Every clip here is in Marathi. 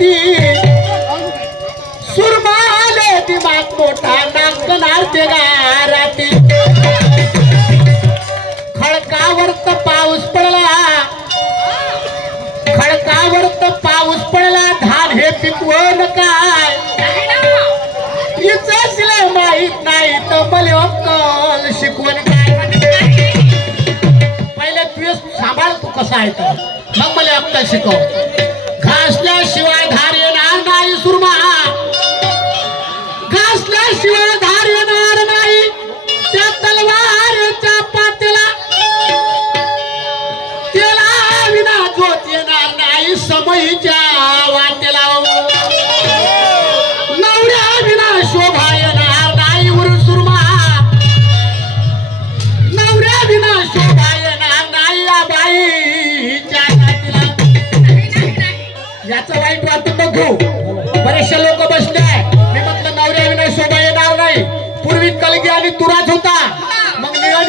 गाती सुरमाले दिमाग मोठा नाक नाचते गाराती खडकावरत पाऊस पडला. खडकावरत पाऊस पडला धान हे पिकवण काय? हिचं तिला माहीत नाही तर मले अक्कल शिकवण काय? पहिले तुझ सांभाळ तू कसा आहे तर मग मला अक्कल शिकव. वाटतं बरेचसे लोक बसले. मी म्हटलं नवऱ्या विनय शोभा येणार नाही. पूर्वी कलगी आणि तुराच होता. मग निळा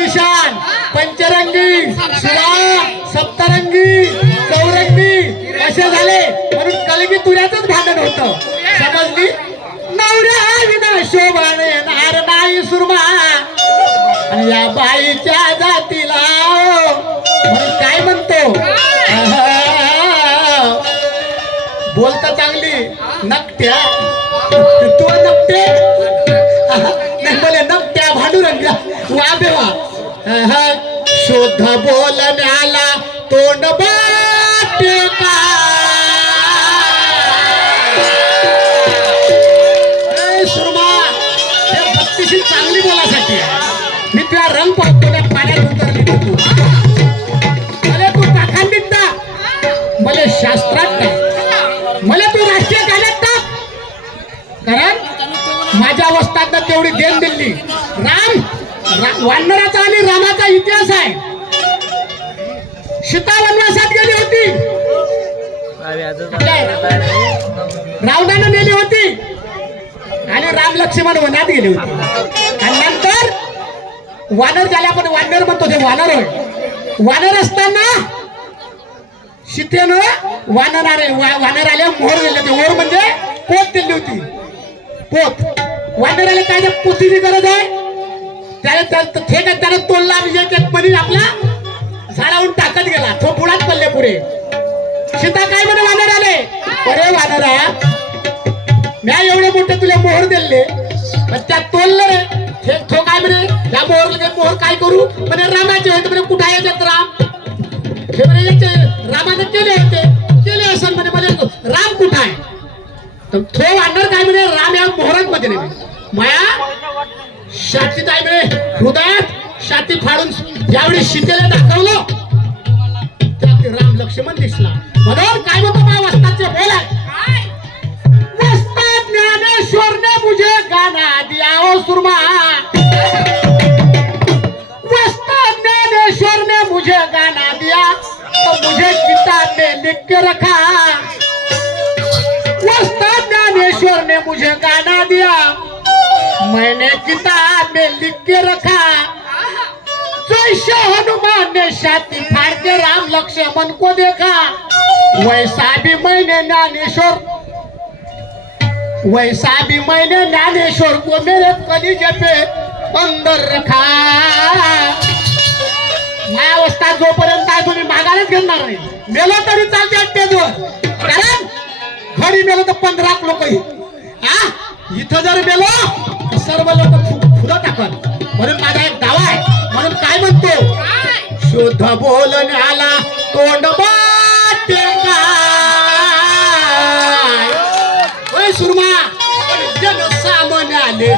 पंचरंगी शिवा सप्तरंगी चौरंगी असे झाले. म्हणून कलगी तुऱ्याच भांडण होत. समजली? नवऱ्या विना शोभा येणार नाही सुरमा. आणि या बाईच्या जातीला हो. म्हणून काय म्हणतो? बोलता चांगली. नकट्या. तू नकटे? आहा. नाही बोले नकट्या भांडुरंग्या वा बेवा आहा. शुद्ध बोलण्याला तोंड बाटे का? सुरमा. चांगली बोलासाठी मी तुला रंग पाहतो पाण्यात उतरली तू? राजा अवस्थात तेवढी देण दिली. राम रा- वानराचा आणि रामाचा इतिहास आहे. सीता वनवासात गेली होती. रावणानं नेली होती. आणि राम लक्ष्मण वनात गेले होते. आणि नंतर वानर झाले पण वानर म्हणतो ते वानर होय. वानर असताना सीतेनं वानर आले वा- वानर आले मोहर दिले. होते मोहर म्हणजे पोत दिली होती. पोत. वानराला काय ते पोतीची गरज आहे? त्याने त्या- ठेक त्याने तोलला म्हणजे ते मनी आपला झाडावरून टाकत गेला. तो पुढात पडले पुढे. सीता काय म्हणे वानर आले? अरे वानरा म्या एवढे मोठे तुला मोहर दिले. पण त्यात तोललं रे. हे तो काय म्हणे या मोहर काय मोहर काय करू? म्हणे रामाचे होते म्हणे कुठं आहे राम? हे म्हणे याचे रामाने केले होते. केले असं म्हणे म्हणे राम कुठं आहे? तर तो वानर काय म्हणे? राम या मोहरात मध्ये नाही माया शातीत आहे म्हणे हृदयात शाती फाडून ज्यावेळी सीतेला दाखवलं त्यात राम लक्ष्मण दिसला. म्हणून काय म्हणतो मा वस्तादचे? बोल. आहे वस्ताद ज्ञानेश्वर ने मुझे गाना दिया ओ सुरमा. वस्ताद ज्ञानेश्वर ने मुझे गाना दिया तो मुझे किताब में लिख के रखा. ईश्वर ने मुझे गाना दिया। मैंने किताब में लिख के रखा। जैसे हनुमान ने छाती फाड़ के राम लक्ष्मण को देखा वैसा भी मैंने ज्ञानेश्वर वैसा भी मैंने ज्ञानेश्वर को मेरे कलीजे पे अंदर रखा। माझ्या अवस्था जोपर्यंत आहे तुम्ही मागायलाच घेणार नाही. मेलो तरी चालते स्टेजवर कारण घरी मेलो तर पंधरा लोक येईल. इथं जर गेलो तर सर्व लोक फुलं टाकत म्हणून माझा एक दावा आहे. म्हणून काय म्हणतो? शुद्ध बोलण्याला तोंड बाटे काय सुरमा सामान आले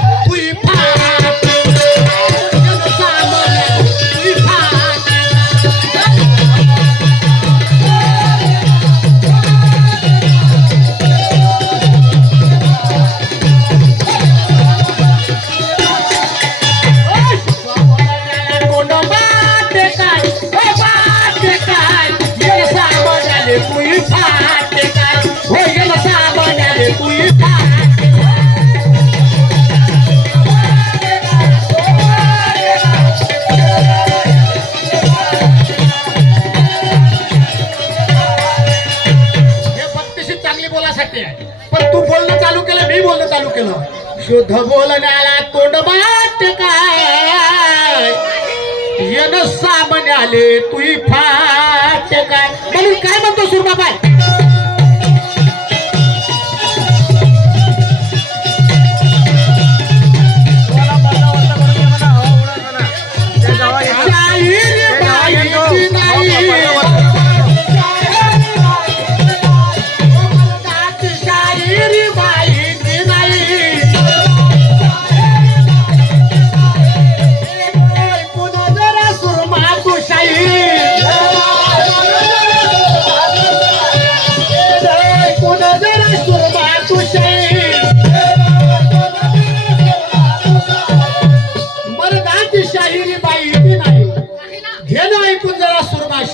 मी बोलणं चालू केलं शुद्ध बोलण्याला तोंड बाट काय? येणं सामने आले तुही फाट काय? म्हणून काय म्हणतो सुरबाबाई?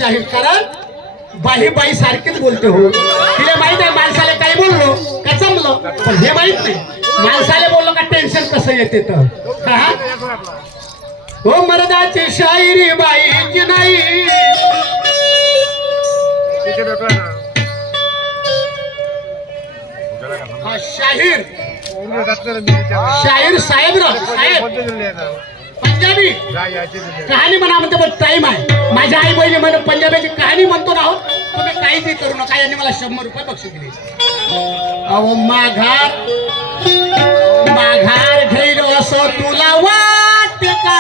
आहे कारण बाई बाई सारखीच बोलते हो. तिला माहीत आहे माणसाला काय बोललो का जमलं पण हे माहीत नाही. माणसाला बोललो का टेन्शन कसं येते तर? हा? हो मर्दाची शायरी बाईची नाही. शाहीर. शाहीर साहेब साहेब. पंजाबी? कहाणी म्हणा म्हणते पण टाइम आहे. माझ्या आई बहिणी म्हणून पंजाबीची कहाणी म्हणतो ना हो तुम्ही काहीच करू नका. यांनी मला शंभर रुपये बक्षीस दिले. अहो माघार माघार घेईल असं तुला वाट का?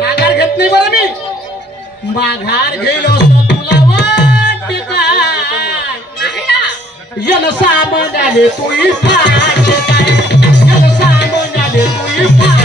माघार घेत नाही बरं मी. माघार घेईल असं तुला वाट का? सामान्याले तुही फाट काय जन Brasil.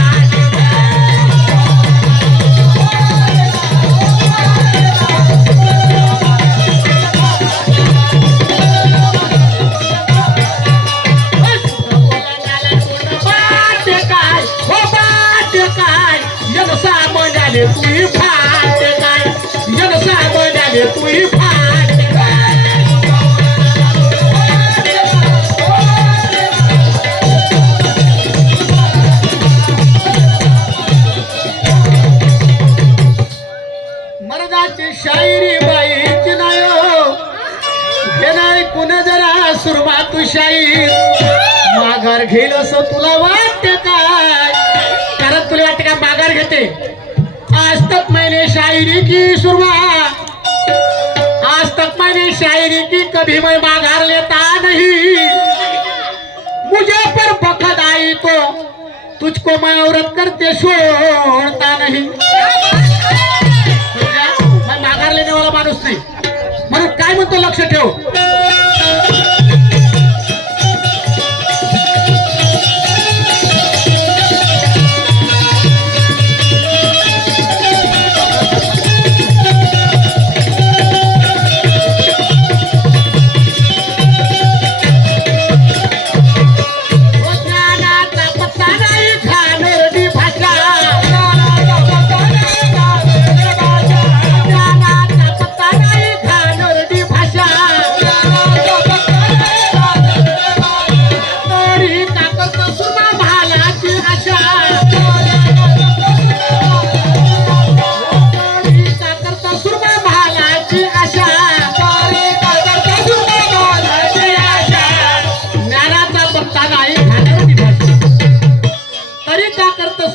का आज तक मैंने शायरी की सुरमा आज तक मैंने शायरी की कभी मैं माघार लेता नहीं. मुझे पर बखत आई तो तुझको मैं औरत करते छोड़ता नहीं. मैं माघार लेने वाला माणूस नाही. म्हणून काय म्हणतो लक्ष ठेव.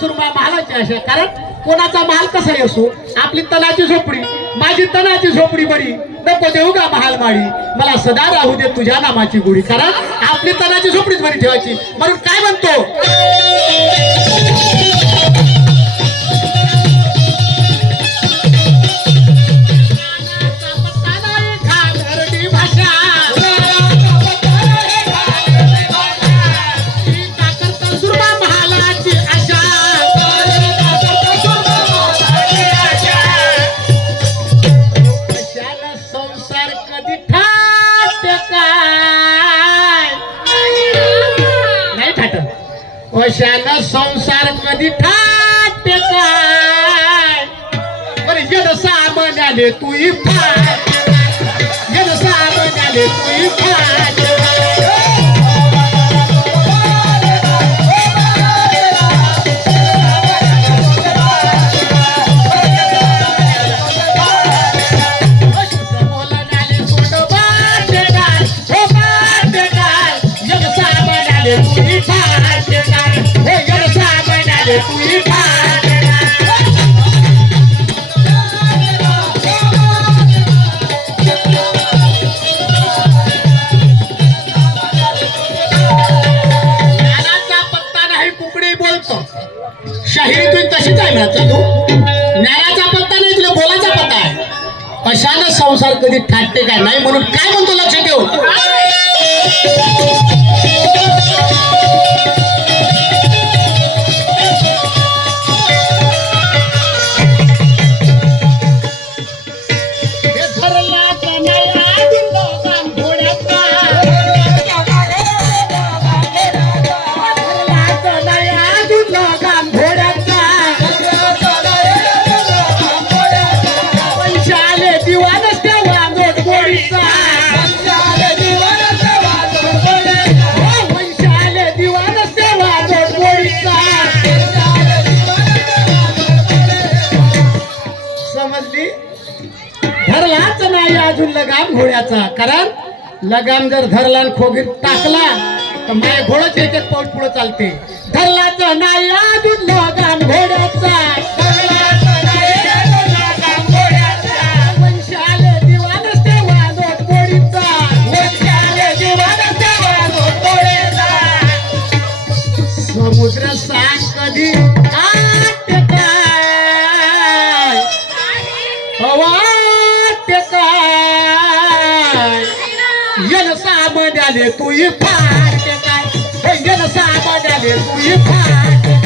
सुरमा मालाची अशा कारण कोणाचा महाल कसा असो आपली तनाची झोपडी. माझी तनाची झोपडी बरी. नको देऊ का महाल माळी. मला सदा राहू दे तुझ्या नामाची गुढी. कारण आपली तनाची झोपडीच बरी ठेवायची. म्हणून काय म्हणतो? कशाला संसार कधी ठाट काय बरं जड सामान्याले तुही फाट जड सामान्याले तुही फाट शाहिरी तुम्ही तशीच आहे ना पत्ता नाही तुला बोलाचा पत्ता आहे. संसार कधी ठाटते काय? नाही म्हणून काय म्हणतो लक्ष ठेव. नाही लगाम घोड्याचा. कारण लगाम जर धरला आणि खोगीत टाकला तर माझ्या घोडच याच्यात पाऊस पुढे चालते. धरलाच नाही अजून लगाम घोड्याचा. सामान्याले तू फाट काय? यल सामान्याले तू फाट